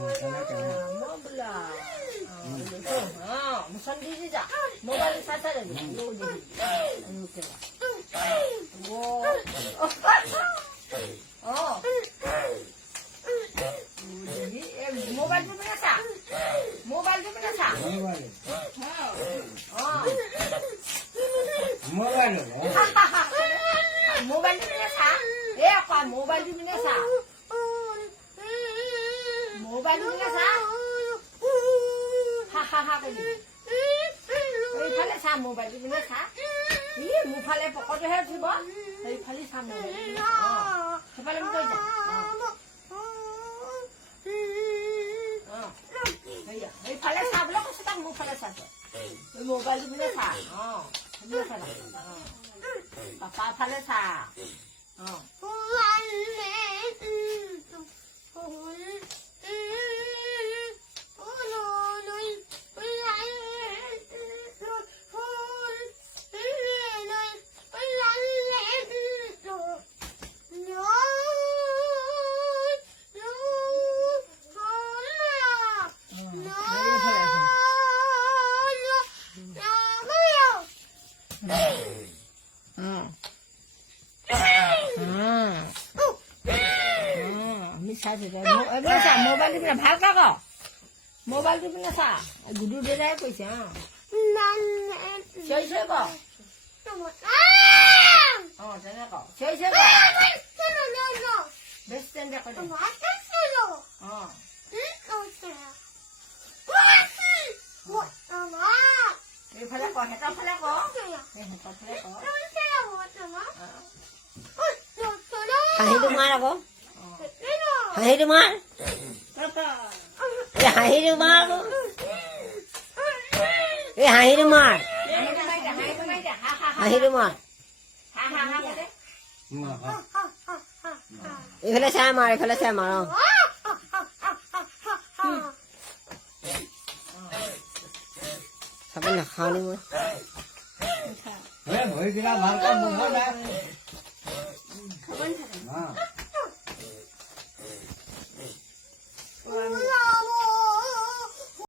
Mobile. Musan di ja. Mobile sa sa rin. Lo di. Ano kaya? Wo. Oh. Mobile mo na sa. Mobile mo na sa. Oh. Mobile. Mobile mo na sa. Eh, ako mobile mo na sa. Mobile mo na sa. Ha ha ha kali. এই ফালে চা mobile দিবি না চা ই মোৰ ফালে পকেটহে উঠিব এই ফালে চা মোবাইল সেইফালে মোক কৈ যা এই ফালে চা বোলে কৈছে তাক মোৰ ফালে চাইছে এই মোবাইল দিবি না চা পাপা ফালে চা মোবাইল দিবি না ভালকে ক মোবাইল দিবি না চা গুডু দেদাই কৈছে চিঞৰি চিঞৰি ক তেনে ক চিঞৰি চিঞৰি ক বেছ তেন্তে কৈ দে এইফালে ক হেঁতৰ ফালে ক হেঁতৰ ফালে ক হাঁহিটো মাৰ আকৌ হাঁহিটো মাৰ হাঁহিটো মাৰ এই হাঁহিটো মাৰ হাঁহিটো মাৰ এইফালে চাই মাৰ এইফালে চাই মাৰ চাব নাখাওঁ নি মই ভৰিকেইটা ভালকৈ বহল দে খাব